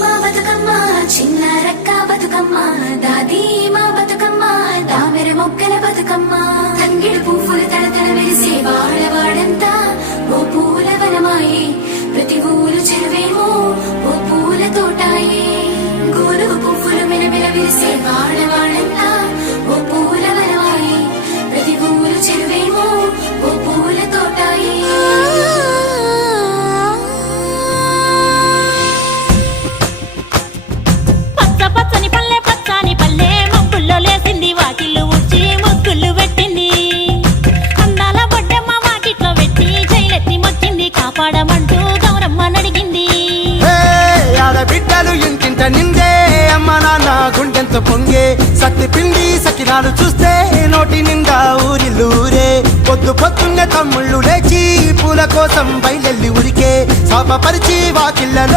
మా బతుకమ్మ చిన్న రక్క బతుకమ్మ దాది మా బతుకమ్మ దామెర మొక్కల బతుకమ్మ తంగిడు పువ్వులు తడతడ మెరిసే వాడవాడంతా ఓ పూల వనమాయే ప్రతి ఊరు చెరువేమో ఓ పూల తోటాయే గోరు పువ్వులు మెలమెల విరిసే వాడవాడంతా ఓ పూల వనమాయే ప్రతి ఊరు చెరువేమో ఓ పూల తోటాయే పచ్చని పల్లె పచ్చని పల్లె మబ్బుల్లో లేసింది వాకిళ్ళు ఊడ్చి ముగ్గులు పెట్టింది అందాల బొడ్డమ్మ వాకిట్లో పెట్టి జైలెత్తి మొక్కింది కాపాడమంటూ గౌరమ్మ నడిగింది ఆడబిడ్డలు ఇంటింట నిందే అమ్మ నాన్న గుండెంత పొంగే సత్తి పిండి సకినాలు చూస్తే నోటి నిండా ఊరిల్లూరే పొద్దు పొద్దున్నే తమ్ముళ్ళు లేచి పూల కోసం బయలెల్లి ఉరికే శాపపరిచి వాకిళ్లలో